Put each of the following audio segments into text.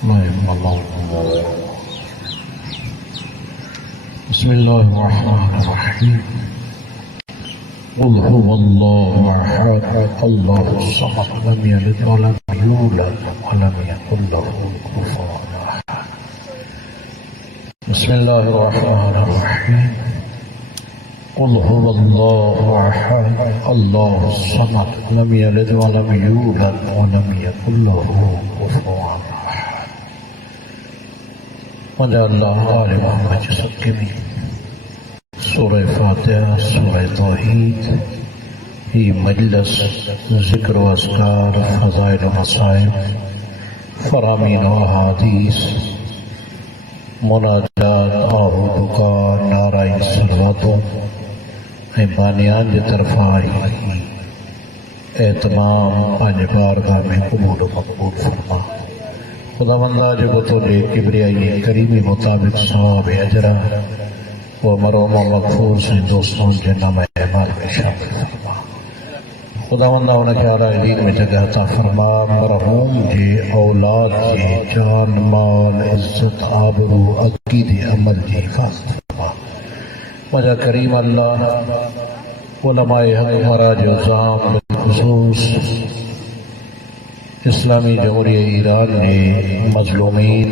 बिस्मिल्लाहिर्रहमानिर्रहीम। क़ुल हुवल्लाहु अहद अल्लाहुस समद लम यलिद वलम यूलद वलम यकुल लहू कुफुवन अहद। बिस्मिल्लाहिर्रहमानिर्रहीम। क़ुल हुवल्लाहु अहद अल्लाहुस समद लम यलिद वलम यूलद वलम यकुल लहू कुफुवन अहद। मजा अल्लाह मोहम्मद सबके में सूरह फातिहा, सूरह तौहीद, ये मजलिस ज़िक्र व अस्कार, फ़ज़ाइल व मसाइल, फ़रामीन व अहादीस, मुनाजात, आहू पुकार, नाराए सलवातों ऐं बानियान जी तरफ़ां आई एहतमाम पंहिंजे बारगाह में क़बूल मक़बूल फरमा। खुदावंदा जो तो दे किबरियाई करीमी मुताबिक सवाब अजरा वो मरोम मगफूर से दोस्तों के नाम अहमाल में शामिल फरमा। खुदावंदा उनके आला दीन में जगह अता फरमा। मरहूम जे औलाद जे जान माल इज्जत आबरू अकीदे अमल जी हिफाज़त फरमा। मजा करीम अल्लाह उलमाए हक मराज ज़ाम बिलखुसूस इस्लामी जमहूरिया ईरान ने मज़लूमीन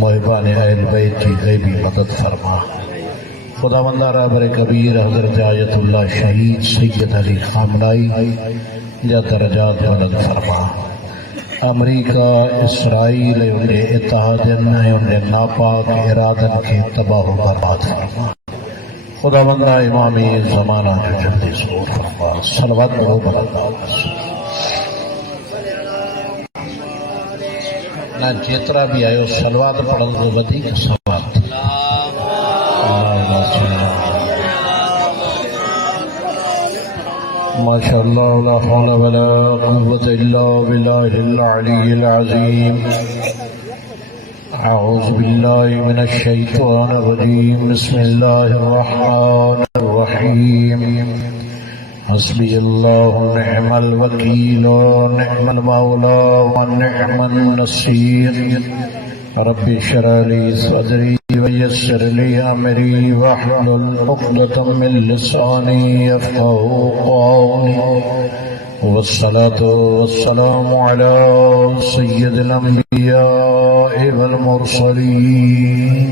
मुहिबान अहल बैत की गैबी मदद फरमा। खुदावंदा रहबर कबीर हज़रत आयतुल्लाह शहीद सैयद अली खामनाई जा दर्जात बुलंद फरमा। अमरीका इसराइल उनके इत्तेहादन उनके नापाक इरादन के तबाह बर्बाद फरमा। खुदावंदा इमाम ज़माना जो जल्दी ज़हूर फरमा। सलवत हो ना जेतरा भी आयो सलवात पढ़न तो वधीक सवाब। माशाअल्लाह ला हौला वला कुव्वता इल्ला बिल्लाहिल अलिय्यिल अज़ीम। अऊज़ु बिल्लाहि मिनश शैतानिर रजीम। बिस्मिल्लाहिर रहमानिर रहीम। हस्बी अल्लाह निअमल वकील निअमल मौला व निअमन नसीर। रब्बि इश्रह ली सदरी व यस्सिर ली अमरी वहलुल उक़दतम मिन लिसानी यफ़क़हू क़ौली। वस्सलातु वस्सलामु अला सय्यिदिल अंबिया वल मुरसलीन।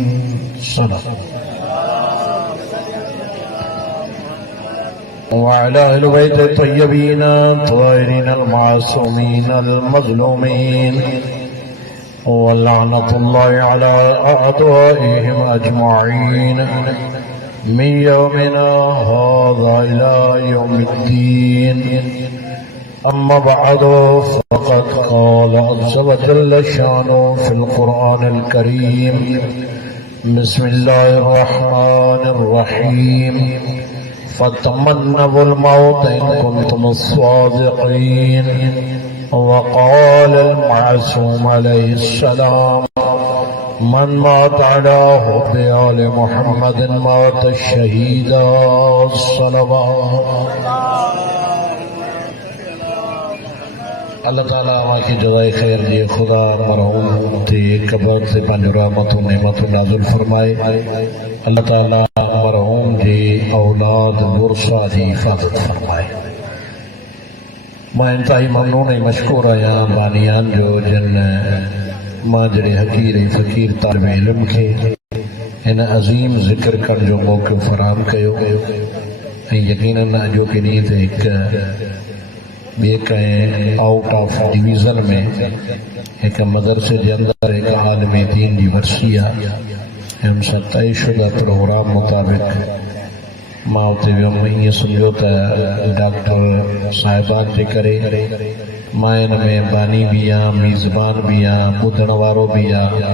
वअला अहलि बैत तय्यबीन ताहिरीन अल-मासूमीन अल-मज़लूमीन वलअनतुल्लाहि अला अअदाइहिम अजमईन मिन यौमिना हाज़ा इला यौमिद्दीन। अम्मा बअदु फ़क़द क़ाल अज़्ज़ व जल्ल शानुहु फ़िल क़ुरआनिल करीम। बिस्मिल्लाहिर रहमानिर रहीम। फ़तमन्नवुल मौत इन कुन्तुम सादिक़ीन। वक़ाल अल-मासूम अलैहिस्सलाम मन मात अला हुब्बि आलि मुहम्मदिन मात शहीदा। अल्लाह ताला आवाज़ जज़ाए खैर दिए। खुदा मरहूम ते कबर से पंहिंजो रहमतूं नेमतूं नाज़िल फरमाए। अल्लाह ताला मरहूम जी औलाद मुरसा जी हिफाज़त फरमाए। मैं इंतहाई ममनून ऐं मशकूर आहियां बानियान जो जिन मां जड़े हकीर ऐं फ़कीर तालिब इल्म खे हिन अज़ीम ज़िक्र करण जो मौक़ो फ़राहम कयो ऐं यकीनन अॼोके ॾींहं ते हिकु ॿिए कंहिं आउट ऑफ डिवीज़न में हिकु मदरसे जे अंदरि हिकु आलिम दीन जी वरसी आहे ऐं हुन सां तयशुदा प्रोग्राम मुताबिक़ मां उते वियुमि। ईअं सम्झो त डॉक्टर साहिबान जे करे मां हिन में बानी बि आहियां, मेज़बान बि आहियां, ॿुधण वारो बि आहियां,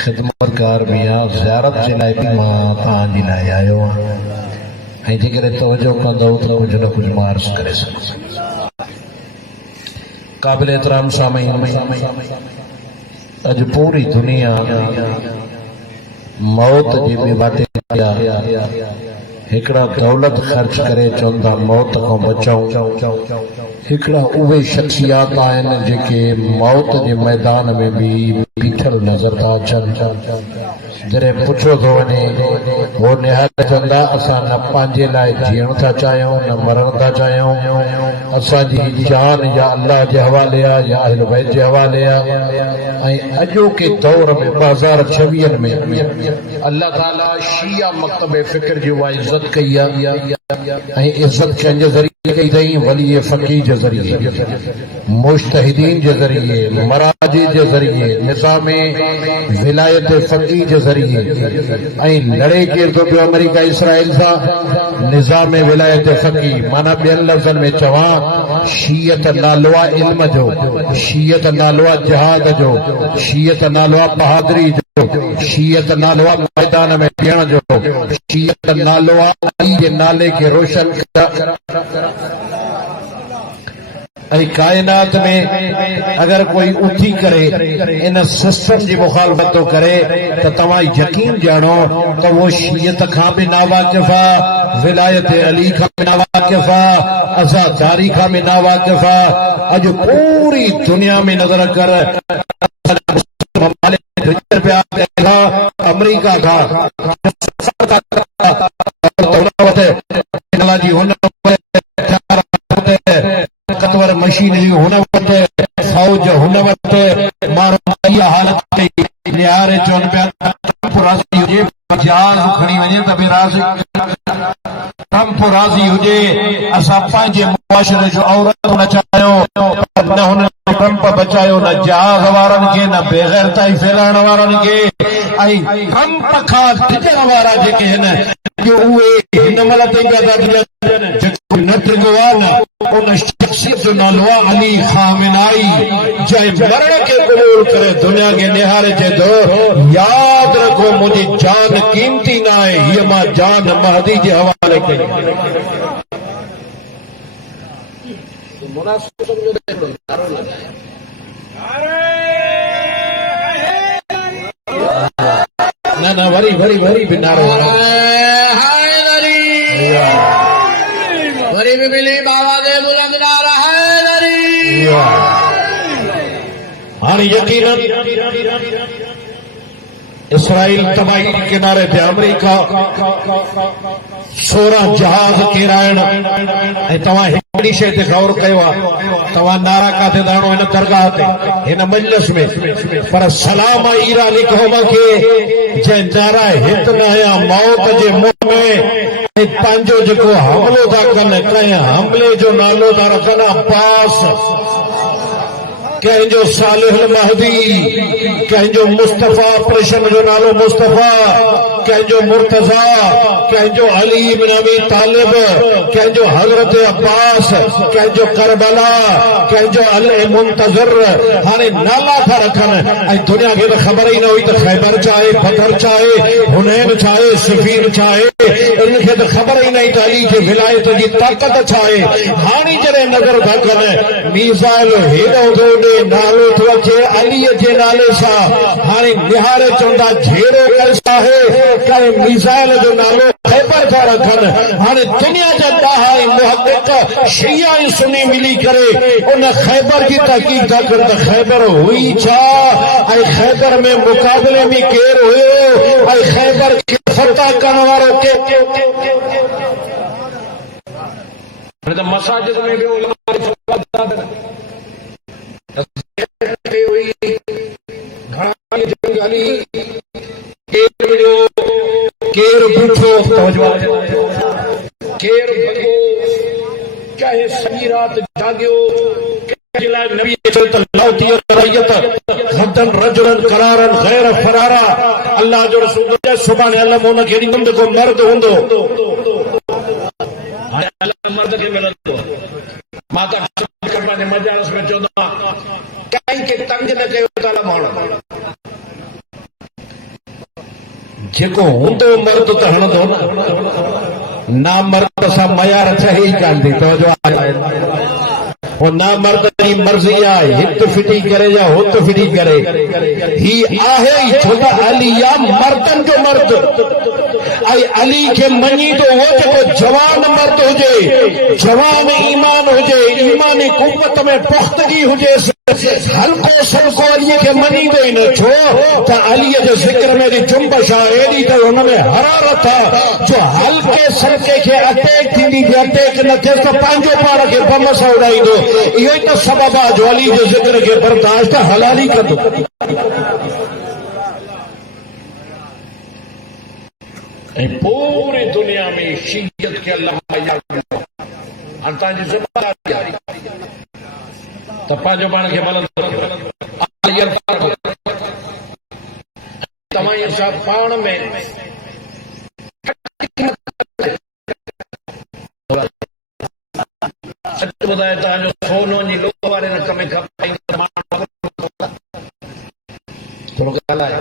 ख़िदमतकार बि आहियां। ज़ियारत जे लाइ बि मां तव्हांजे लाइ आयो आहियां ऐं जेकॾहिं तवजो कंदव त कुझु न कुझु मां अर्ज़ु करे सघंदुसि। काबिल एहतराम सामीन, अॼु पूरी दुनिया मौत जे वाटे हिकिड़ा दौलत ख़र्च करे चवनि था मौत खां बचाऊं। हिकिड़ा उहे शख्सियात आहिनि जेके मौत जे मैदान में भी बीठल नज़र था अचनि। जॾहिं पुछो थो वञे हो निहाल चवंदा असां न पंहिंजे लाइ जीअण था चाहियूं न मरण था चाहियूं, असांजी जान या अल्लाह जे हवाले आहे या अहल बैत जे हवाले आहे। ऐं अॼोके दौर में 2026 में अल्लाह ताला शिया मकतब फ़िक्र जी उहा इज़त कई आहे। ऐं इज़त कंहिंजे ज़रिए कई अथई? वली फ़क़ीह जे ज़रिए, मुज्तहिदीन जे ज़रिए, मराजी जे ज़रिए, निज़ाम विलायत फ़क़ीह जे ज़रिए। ऐं लड़े केर थो पियो अमेरिका इसराइल सां? निज़ाम विलायत फ़क़ीह। माना ॿियनि लफ़्ज़नि में चवां, शीयत नालो आहे इल्म जो, शीयत नालो आहे जिहाद जो, शीयत नालो आहे बहादुरी जो, शीयत नालो आहे मैदान में ॾियण जो, शीयत नालो आहे अली जे नाले खे रोशन ऐं कायनात में अगर कोई उथी करे इन सिस्टम जी मुखालफत तो करे तो तव्हां यकीन ॼाणो तो वो शीयत खां भी नावाकिफ़ आहे, विलायत अली खां भी नावाकिफ़ आहे, अज़ादारी खां भी नावाकिफ़ आहे। अॼु पूरी दुनिया में नज़र कर अमेरिका खां कतवर मशीनरी हुन वटि, फौज हुन वटि, माण्हू इहा हालत कई निहारे चवनि पिया ट्रम्प राज़ी हुजे जहाज़ खणी वञे त बि राज़ी, ट्रम्प राज़ी हुजे असां पंहिंजे मुआशरे जो औरत न चाहियूं, न हुन ट्रम्प बचायो न जहाज़ वारनि खे न बेग़ैरताई फैलाइण वारनि खे। ऐं ट्रम्प खां डिॼण वारा जेके आहिनि उहे हिन महिल ताईं पिया था डिॼनि, जेको न डिॼो आहे न उन शख्सियत जो नालो आहे अली खामेनाई, जंहिं मरण खे क़बूल करे दुनिया खे निहारे चए थो यादि रखो मुंहिंजी जान कीमती न आहे, हीअ मां जान महदी जे हवाले कई। न न वरी वरी वरी भी नारो वरी भी मिली बाबा दे बुलंद नारा हैदरी। हाणे यकीनन इसराइल तबाही के किनारे थे अमेरिका 16 जहाज किराइण ऐं तव्हां हिकिड़ी शइ ते गौर कयो आहे, तव्हां नारा काथे था हणो हिन दरगाह ते हिन मजलिस में, पर सलाम आहे ईरानी क़ौम खे जंहिं नारा हित न हया मौत जे मुंहं में ऐं पंहिंजो जेको हमलो था कनि कंहिं हमले जो नालो था रखनि अब्बास, कंहिंजो सालिह महदी, कंहिंजो मुस्तफ़ा ऑपरेशन जो नालो मुस्तफ़ा, कंहिंजो मुर्तज़ा, कंहिंजो अली इब्न अबी तालिब, कंहिंजो हज़रत अब्बास, कंहिंजो करबला, कंहिंजो अल मुंतज़िर। हाणे नाला था रखनि ऐं दुनिया खे त ख़बर ई न हुई त ख़ैबर चाहे, बदर चाहे, हुनैन चाहे, सिफ़ीन चाहे, इन्हनि खे त ख़बर ई न हुई त अली खे विलायत जी ताक़त छा आहे। हाणे जॾहिं नज़र था कनि मीज़ाइल हेॾो थो नालो थो अचे अलीअ जे नाले सां, हाणे निहारे चवंदा झेड़ो कैसा है, कंहिं मीज़ाइल जो नालो ख़ैबर था रखनि। हाणे दुनिया जा ॾाहा ऐं मुहक़िक़ शिया ऐं सुन्नी मिली करे उन ख़ैबर जी तहक़ीक़ था कनि त ख़ैबर हुई छा ऐं ख़ैबर में मुक़ाबले में केरु हुयो ऐं ख़ैबर खे फतह करण वारो मसाजिद में केर पूछो केर भॻो चाहे सॼी राति जाॻियो नबी रजुलन करारन गैर फरारा अल्लाह जो रसूल सुभाणे अलम उनखे ॾींदुमि जेको मर्द हूंदो। मर्द खे मिलंदो मां त पंहिंजे मजालस में चवंदो आहियां कंहिंखे तंग न कयो ताला माण्हू जेको हूंदो मर्द त हणंदो न, ना मर्द सां मयार चहे ई कान थी। वो ना मर्द जी मर्जी आहे हित फिटी करे या हुत फिटी करे ही आहे ही छोटा अली या मर्दन जो मर्द आई अली के मनी तो वो जो जवान मर्द हुजे जवान ईमान हुजे ईमानी कुव्वत में पुख्तगी हुजे हल्को सल्को अली के मनी तो ही न छो त अली जे जिक्र में दी जुम्बश आहे एडी त उनमें हरारत आहे जो हल्के सल्के के अटैक थींदी जे अटैक न थे तो पंहिंजो पाण खे बम सां उड़ाईंदो इहो ई त सबब आहे जो अली जे जिक्र खे बर्दाश्त हलाली कंदो पूरी दुनिया में शीयत के अल्लाह याद अंता जी जिम्मेदारी तो पंहिंजो पाण खे बुलंद तव्हां सां पाण में सच ॿुधाए तव्हांजो सोनो जी लोह वारे न कम थोरो ॻाल्हाए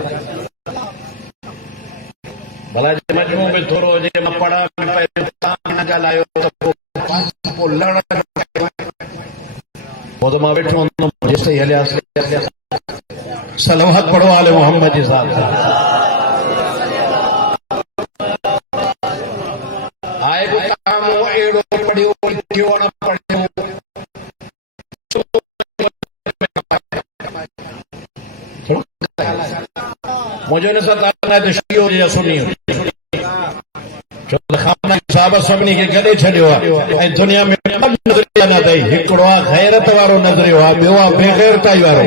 भला जे मजमू में थोरो हुजे मां पढ़ा में पहिरियों तव्हां न ॻाल्हायो त पोइ लड़ पोइ त मां वेठो हूंदुमि जेसिताईं हलियासीं सलवात पढ़ो आले मोहम्मद जी साहब आए को काम एड़ो पढ़ियो क्यों न पढ़ियो मुझे न सताना है शियो या सुनी छो त खाना साहब सभिनी खे गॾे छॾियो आहे ऐं दुनिया में नज़रिया न अथई हिकिड़ो आहे ग़ैरत वारो नज़रियो आहे ॿियो आहे बेग़ैरताई वारो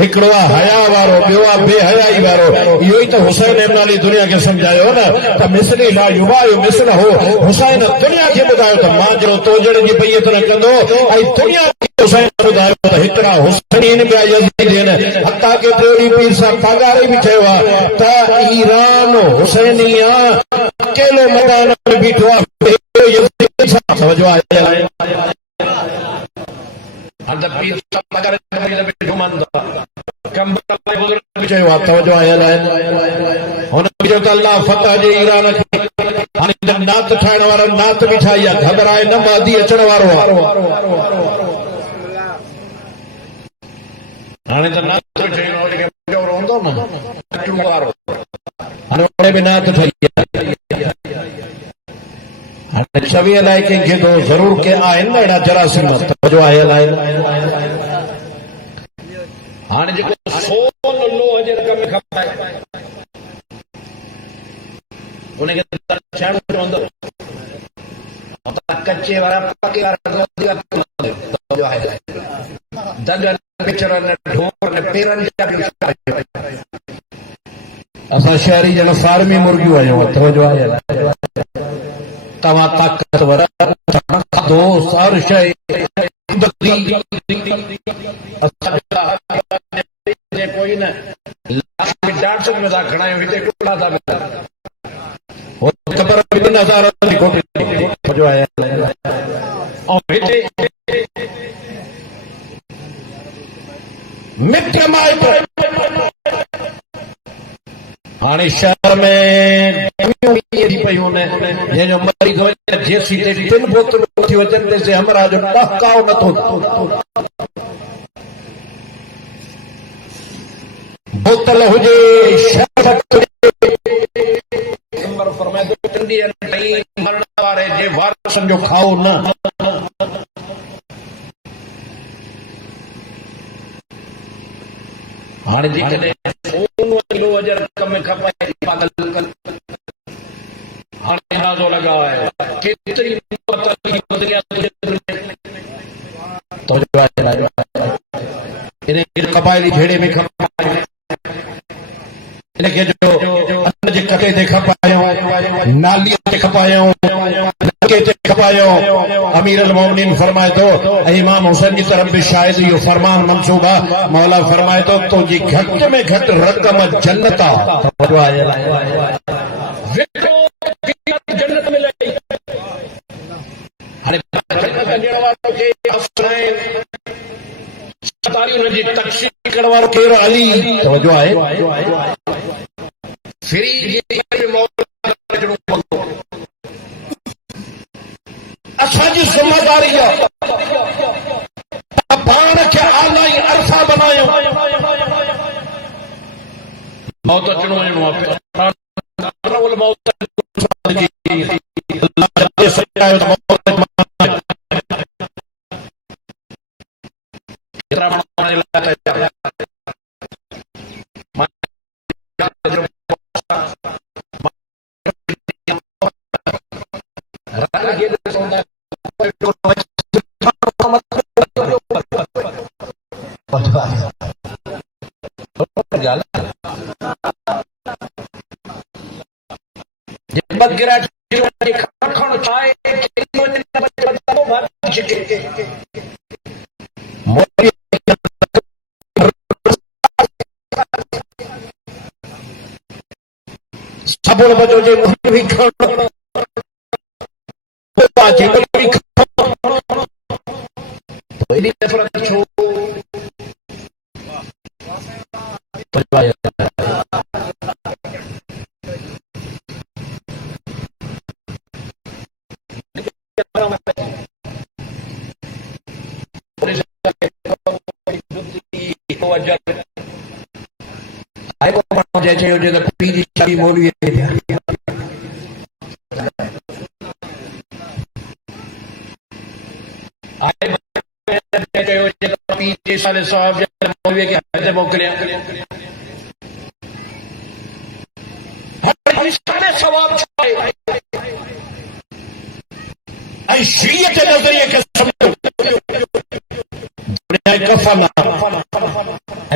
हिकिड़ो आहे हया वारो ॿियो आहे बेहयाई वारो इहो ई त हुसैन इब्न अली दुनिया खे सम्झायो न त मिसली ला युवायो मिसल हो हुसैन दुनिया खे ॿुधायो त मां जहिड़ो तोजड़ जी बैयत न कंदो ऐं दुनिया हुसैन ॿुधायो त हिकिड़ा हुसैन ॿिया यज़ीद आहिनि हता के टेड़ी पीर साहब पागारे बि चयो आहे त ईरान हुसैनी आहे अकेलो मैदान में बीठो आहे समझो आहे अंदर पीर साहब पागारे में बीठो मंदा कम बुजुर्ग भी चयो आहे तवजो आहे हुन जो त अल्लाह फतह जे ईरान खे हाणे जब नात ठाहिण वारो नात बि ठाही आहे घबराए न मादी अचण वारो आहे हाणे त नात ठाहिण रहंदो न वारो हाणे बि नात ठाही हाणे छवीह लाइ कंहिंखे थो ज़रूर के आहिनि न अहिड़ा जरासीम तवजो आहे अलाए हाणे जेको सोन लोह जे रक़म में खपाए उनखे छाणो रहंदो कच्चे वारा पके वारा तवजो आहे दंगल पिचर ने ढोर ने पेरन जा असां शहरी जन फार्मी मुर्गियूं आहियूं तवजो आहे तव्हां ताक़तवर खाधो हर शइ कोई न डांसर में था खणायूं हिते टुकड़ा था मिलनि ख़बर ॿिनि हज़ारनि जी कोठी जो आहे ऐं हिते मिट माइट हाणे शहर में पयूं जंहिंजो मरी थो वञे जेसी ते 3 बोतलूं थी अचनि तेसि हमरा जो टहकाव नथो बोतल हुजे शरबत फरमाए मरण वारे जे वारसनि जो खाओ न हाणे जेकॾहिं कम में खपाए हाणे अंदाज़ो लॻाओ आहे केतिरी कबाइली भेड़े में खपाए इनखे जो अन जे कटे ते खपायूं नालीअ ते खपायूं नलके ते खपायूं अमीर अल मोमिनीन फरमाए थो ऐं इमाम हुसैन जी तरफ भी शायद इहो फरमान मंसूब आहे मौला फरमाए थो तुंहिंजी घटि में घटि रक़म जन्नत आहे जन्नत में हाणे ॾियण वारो खे हुनजी तक़सीम करण वारो केरु अली तवजो आहे फ्री असांजी ज़िम्मेदारी आहे मौत अचणो वञणो आहे मौत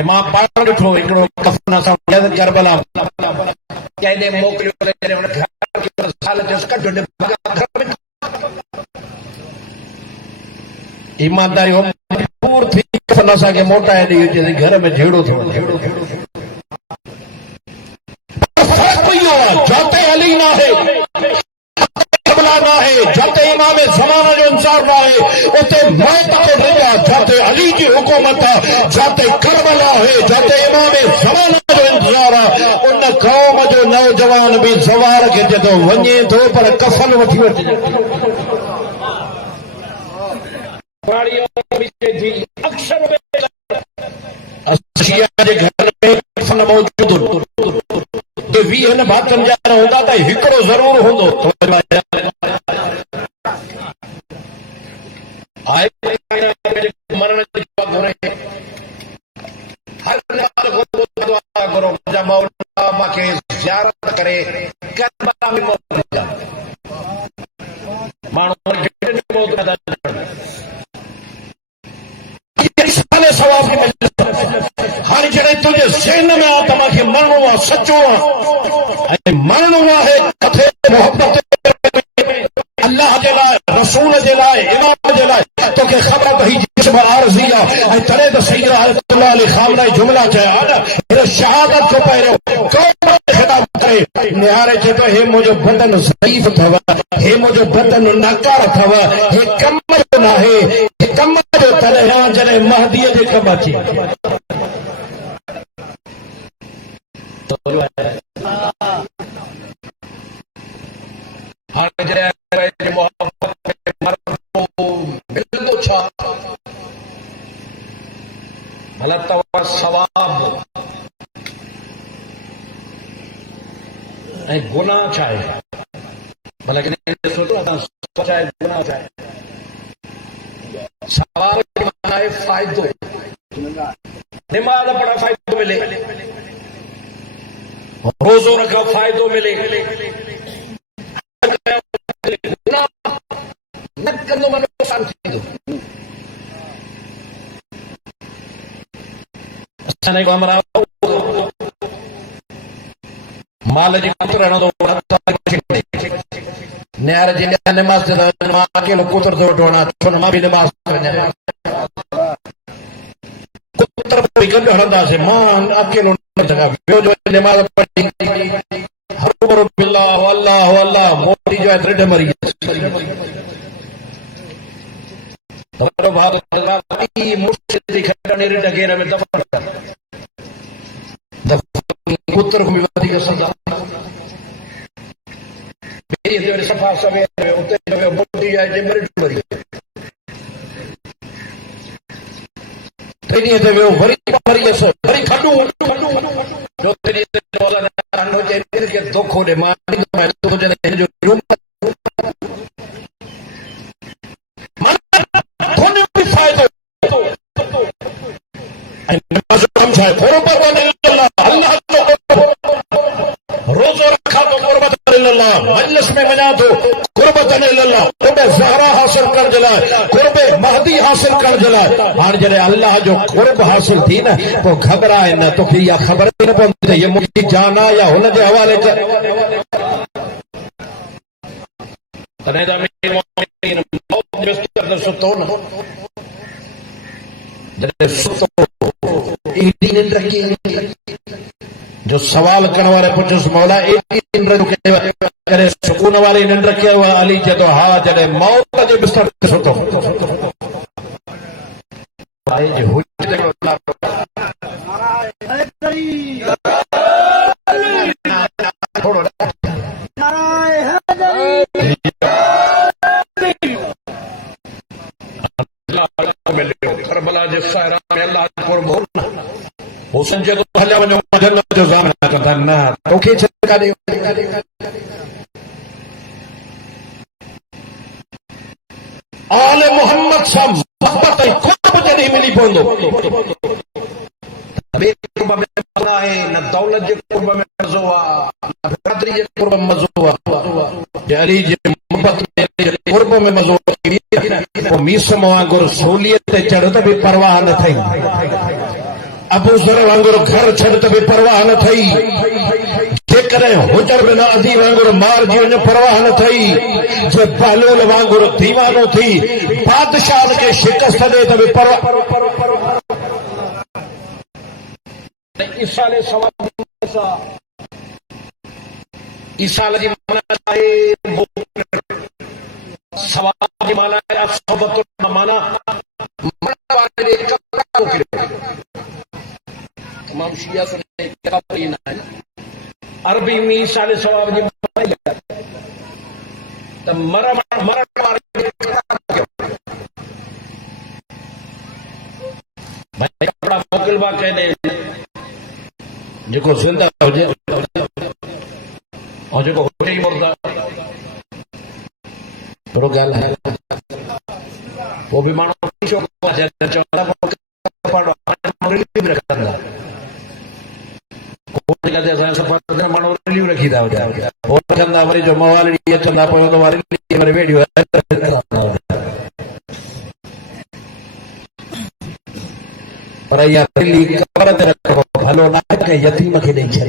मां पाण ॾिठो हिकिड़ो कफन सां करबला कंहिं मोकिलियो ईमानदारी मजबूर थी कफन असांखे मोटाए ॾेई हुजे घर में झेड़ो थियो जाते अली न आहे जाते इमाम ज़माना जो इंसाफ न आहे उते मौत ते रहिया जाते अली जी हुकूमत आहे जाते करबला आहे जाते इमाम ज़माना जो इंतज़ार आहे उन क़ौम जो नौजवान भी ज़वार खे जदो वञे थो पर कफन वठी वठे जे घर में कफन मौजूद तो 20 भातनि जा हूंदा त हिकिड़ो ज़रूर हूंदो मरण मूंखे ज़ियारत करे हाणे जॾहिं तुंहिंजे ज़हन में आहे त मूंखे मरणो आहे सचो आहे ऐं मरणो आहे किथे मोहबत अल्लाह जे लाइ रसूल जे लाइ इमाम जे लाइ तोखे ख़बर त ही जिस्म आरज़ी आहे ऐं तॾहिं त सैयदना अयतुल्लाह अली ख़ामनाई जुमला चया न हिन शहादत खां पहिरियों ख़िताब करे निहारे चए थो हे मुंहिंजो बदन ज़ईफ़ अथव हे मुंहिंजो बदन नाकार अथव हे कम जो न आहे हे कम जो तॾहिं जॾहिं महदीअ जे कम अचे भला तव्हां सवाब ऐं गुनाह छा आहे भला सोचो गुनाह छा आहे सवाब आहे फ़ाइदो निमाज़ पढ़ा फ़ाइदो मिले रोज़ो रखो फ़ाइदो मिले न कंदो मां नुक़सान थींदो माल जी कुतर नियार जी नमाज़ अकेलो कुतर थो वठो मां बि नमाज़ कुतर बि गॾु हणंदासीं मां अकेलो ॿियो जो नमाज़ पढ़ी अल्लाह अल्लाह मोदी जो आहे ड्रिढ मरी पुत्र को भी वधीक सजा मेरी सफ़ा सवेर उते मोदी आहे जे मरी मरी तेरी ते वो वरी परियस वरी खडू जो तेरी ते बोला ने जे दिल के धोखो दे मार मैं तो जने जो रूम मन कोने भी फायदो नमाज हम छाए कुर्बत अल्लाह रोज़ो रखा तो कुर्बत अल्लाह मजलिस में मना तो कुर्बत अल्लाह कुर्बे ज़हरा हासिल कर जलाए कुर्बे महदी हासिल कर जलाए हां जने अल्लाह जो कुर्ब हासिल थी ना तो घबराए न तो या खबर न पहुंचे ये मुझी जाना या हुन जे हवाले कर तने दा मेरे मोमिन मौत बिस्तर दे सुतो न जने सुतो एक दिन रखी जो सवाल करने वाले पुछस मौला एक दिन करे सुकून वाली निंड रखे हुआ अली जदो हा जडे मौत जे बिस्तर ते सुतो भाई जे हुज थोड़ो करबला जे सायरा में अल्लाह पर बोलना हुसैन जो हलिया वञो जन्नत जो ज़ाम न कंदा न तोखे छका दे आले मोहम्मद सां मोहब्बत ऐं क़ुर्ब जॾहिं मिली पवंदो ॿिए क़ुर्ब में मज़ो आहे न दौलत जे क़ुर्ब में मज़ो आहे न बिरादरी जे क़ुर्ब में मज़ो आहे अली जे मोहब्बत जे क़ुर्ब में मज़ो पोइ मीस वांगुरु सहूलियत ते चढ़ त बि परवाह न थई अबू ज़र वांगुरु घर छॾ त बि परवाह न थई जेकॾहिं हुजर बिन अदी वांगुरु मार जी वञ परवाह न थई जे बहलोल वांगुरु दीवानो थी बादशाह खे शिकस्त ॾे त बि परवाह ईसाल ईसाल जी माना आहे सवाब जी माना आहे असबत माना मरण वारे कपड़ा मोकिलियो तमाम शिया सुने कपड़ी ना है अरबी में ईसाल सवाब जी माना त मरण वारे भाई कपड़ा मोकिलवा कहने जेको ज़िंदा हुजे और जेको हुजे ही मुर्दा थोरो ॻाल्हि आहे वो भी माण्हू चवंदा माण्हू रिलीव रखी था वठंदा वरी जो मवाल अचंदा पवंदो वरी वेडियो पर इहा ख़बर ते रखो भलो न आहे कंहिं यतीम खे ॾेई छॾे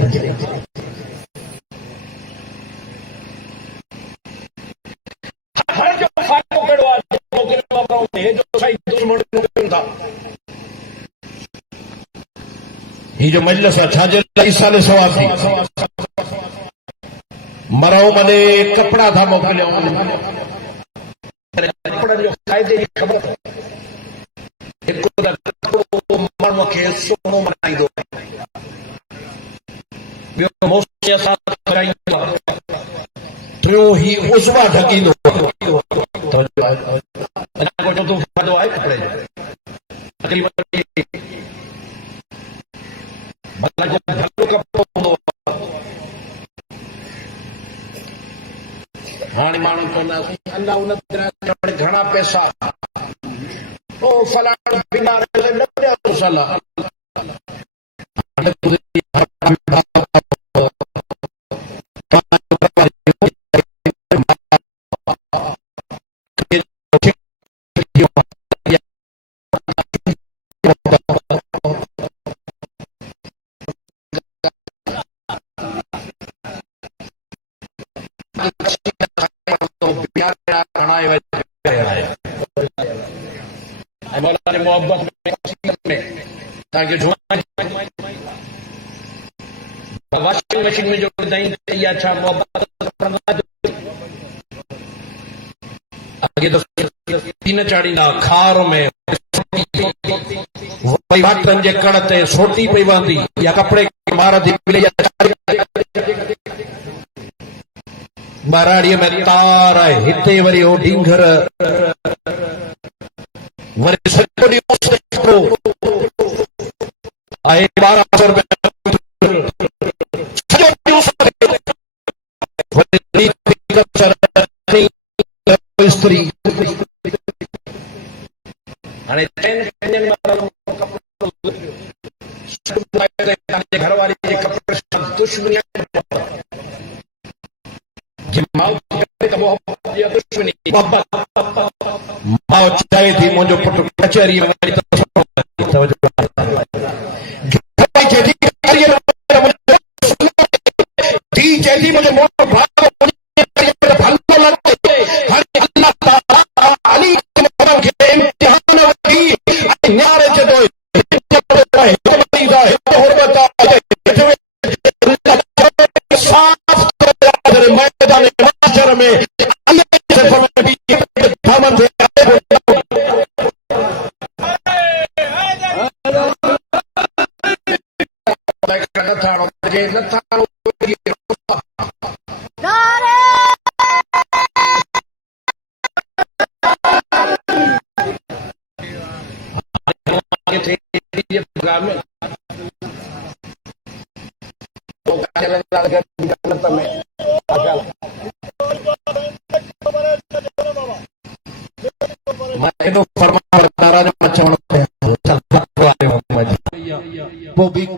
ही जो मजलिस आहे छाजे लाइ साल सवाब थी मराओ मने कपड़ा था मोकिलियूं कपड़नि जो फ़ाइदे जी ख़बर हिकु माण्हूअ खे सुहिणो मनाईंदो ॿियो मौसमी सां कराईंदो टियों ही उज़वा ढकींदो फ़ाइदो आहे कपिड़े जो हाणे माण्हू चवंदासीं अलाह उन घणा पैसा फलाण बीमार सलाह मोहब्बत में ताकि वॉशिंग मशीन में जो या अच्छा मोहब्बत आगे तो तीन चाड़ींदा खार में वही वाटनि जे कण ते सोटी पई वहंदी या कपिड़े मार थी मिले ॿाराड़ीअ में तार आहे हिते वरी हो ढींघर वरी सॼो ॾींहुं आए 1200 रुपए स्त्री हाणे घर वारी जे कपड़े दुश्मनी जे माउ करे त मोहब्बत जी दुश्मनी मोहब्बत माउ चाहे थी मुंहिंजो पुटु कचहरी में वञी तवजो दी चए थी मुंहिंजो मोटो भाउ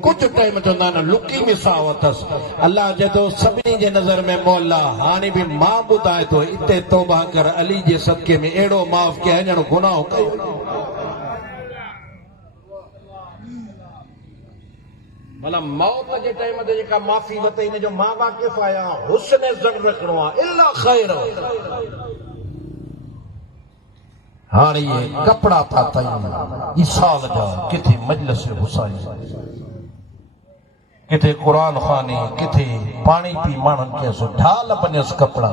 कुछ टाइम चवंदा आहिनि लुकी मिसाव अथसि अल्लाह जे तो सभिनी जे नज़र में मौला हाणे बि मां ॿुधाए थो इते तौबा कर अली जे सदके में अहिड़ो माफ़ के ॼण गुनाह कयो भला मौत जे टाइम ते जेका माफ़ी वरितई हिन जो मां वाक़िफ़ आहियां हुस्न ज़न रखणो आहे इल्ला ख़ैर हाणे ये कपड़ा पाता ई साल जा किथे मजलिस हुसैन किथे कुरान खानी किथे पानी पी माण्हुनि खे सो ढाल पनियस कपड़ा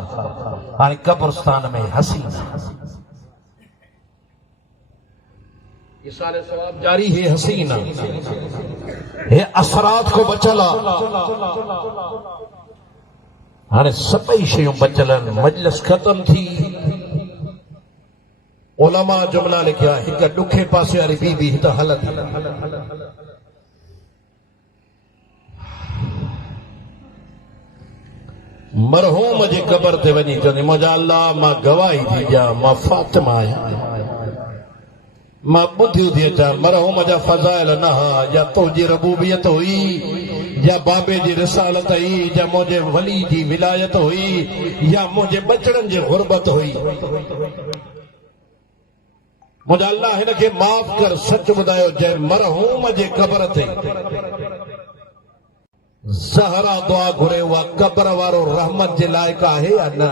हाणे कब्रस्तान में हसीना ये सारे सवाब जारी है हसीना हे असरात को बचला हाणे सभई शयूं बचल मजलिस खत्म थी उलमा जुमला लिखिया हिक ॾुखे पासे वारी बीबी हित हलंदी मरहूम जे क़बर ते वञी चवंदी मुंहिंजा अल्लाह मां गवाही थी ॾियां मां फातिमा आहियां मां ॿुधी थी अचां मरहूम जा फज़ाइल न हा या तुंहिंजी रबूबियत हुई या बाबे जी रिसालत हुई या मुंहिंजे वली जी विलायत हुई या मुंहिंजे बचड़नि जी गुरबत हुई मुंहिंजा अल्लाह हिन खे माफ़ कर सच ॿुधायो जंहिं मरहूम जे क़बर ते ज़हरा दुआ घुरे उहा क़बर वारो रहमत जे लाइक़ आहे या न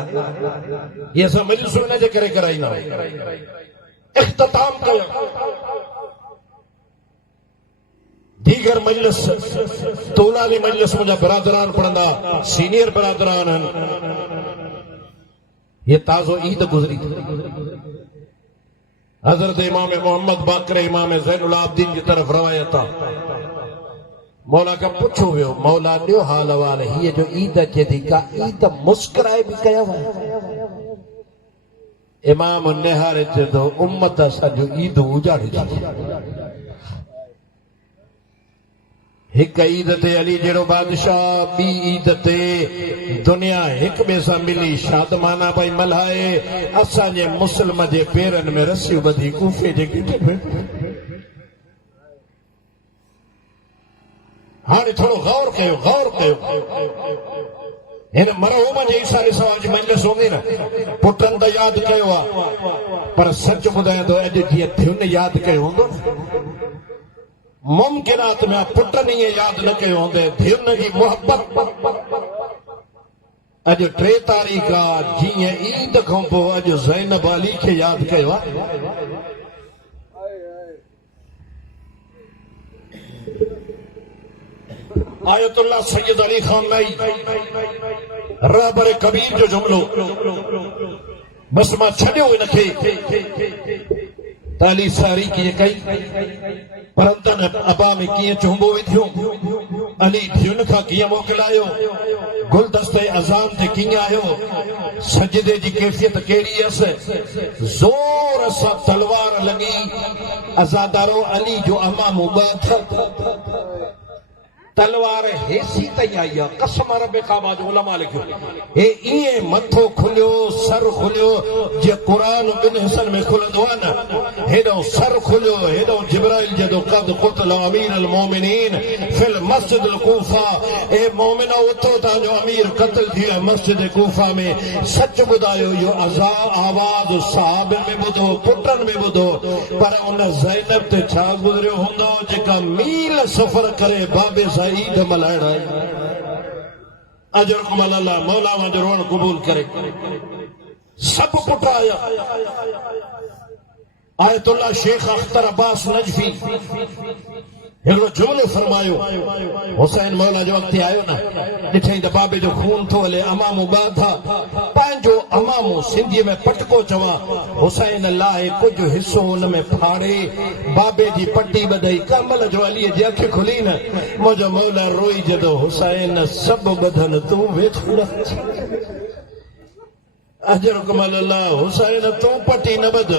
इहे असां मजलिसूं हिन जे करे कराईंदा इख्तिताम कयो दीगर मजलिस तौलानी मजलिस मुंहिंजा बिरादरान पढ़ंदा सीनियर बिरादरान आहिनि ये ताज़ो ईद गुज़री हज़रत इमाम मोहम्मद बाक़र इमाम ज़ैनुल आबिदीन की तरफ रवायत मौला का पुछो वियो मौला ॾियो हाल अहवाल हीअ जो ईद अचे थी का ईद मुस्कुराए बि कयव इमाम निहारे चए थो उम्मत असांजो ईद उजाड़े छॾी हिक ईद ते अली जहिड़ो बादशाह ॿी ईद ते दुनिया हिक ॿिए सां मिली शादमाना पई मल्हाए असांजे मुस्लिम जे पेरनि में रसियूं ॿधी कूफे जे हाणे थोरो गौर कयो हिन मरहूम जे इशारे सां अॼु मजलिस हूंदी न पुटनि त यादि कयो आहे पर सच ॿुधायां थो अॼु जीअं थियुनि यादि कयो हूंदो मुमकिनात में पुटनि ईअं यादि न कयो हूंदे धीउनि जी मोहबत अॼु 3 तारीख़ आहे जीअं ईद खां पोइ अॼु ज़ैनब अली खे यादि कयो आहे आयतुल्लाह सैयद अली खानई रहबर कबीर जो जुमलो बस मां छॾियो हिनखे ताली सारी कीअं कई परंतन अबा में कीअं चुंबो विधियो अली धीउनि खां कीअं मोकिलायो गुलदस्ते अज़ाम ते कीअं आयो सजदे जी कैफियत कहिड़ी हुअसि ज़ोर सां तलवार लॻी अज़ादारो अली जो अमा मुबाथ तलवार हेसी तई आई है कसम रब काबा जो उलमा लिखो ए इए मथो खुलियो सर खुलियो जे कुरान बिन हिसन में खुलंदो आहे न हेडो सर खुलियो हेडो जिब्राइल जदो कद कुतल अमीर अल मोमिनीन फिल मस्जिद अल कूफा ए मोमिनो उतो ता जो अमीर कत्ल थी है मस्जिद कूफा में सच बुधायो यो अज़ा आवाज साहब में बुधो पुटन में बुधो पर उन ज़ैनब ते छा गुजरियो हुंदो जेका मील सफर करे बाबे ईद मल्हाइण अजर कमल अल्लाह मौला जो रोण कबूल करे सब पुट आया आयतुल्लाह शेख अख्तर अब्बास नजफी हिकिड़ो जुमिलो फरमायो हुसैन मौला जो अॻिते आयो न ॾिठई त बाबे जो खून थो हले अमामू ॿाधा पंहिंजो अमामू सिंधीअ में पटको चवां हुसैन लाइ कुझु हिसो हुन में फाड़े बाबे जी पटी ॿधई कमल जो अलीअ जी अखि खुली न मुंहिंजो मौला रोई जदो हुसैन सभु ॿधनि तूं वेठो अजर कमल अल्लाह हुसैन तू पटी न बद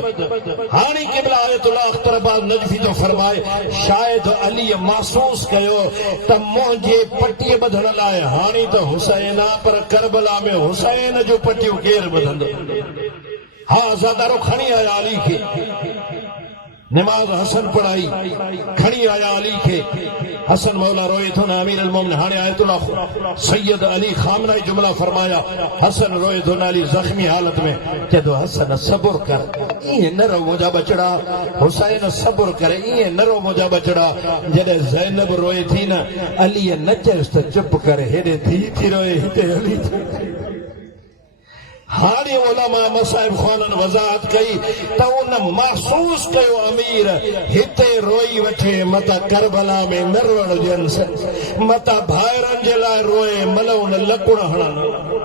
हानी किबला आयतुल्लाह अख्तर अब्बास नजफी जो फरमाए शायद अली महसूस कयो त मुंहिंजे पटी बधण लाइ हानी त हुसैन पर करबला में हुसैन जो पटियूं केर बधंदो हाँ ज़ादारो खणी आया अली के नमाज हसन पढ़ाई खणी आया अली के हसन मौला रोए थो न अमीर अल मोमिन हाणे आयतुल्लाह सैयद अली खामनाई जुमला फरमाया हसन रोए थो न अली जख्मी हालत में चदो हसन सब्र कर इए न रो मुंहिंजा बचड़ा हुसैन सब्र करे इए न रो मुंहिंजा बचड़ा जॾहिं ज़ैनब रोए थी न अली न चयसि त चुप करे हेॾे थी रोए हिते हली हाणे उलमा मसाइब ख़ाननि वज़ाहत कई त उन महसूस कयो अमीर हिते रोई वठे मता करबला में न रोअण ॾियनि मता भाइरनि जे लाइ रोए मन उन लकुण हणनि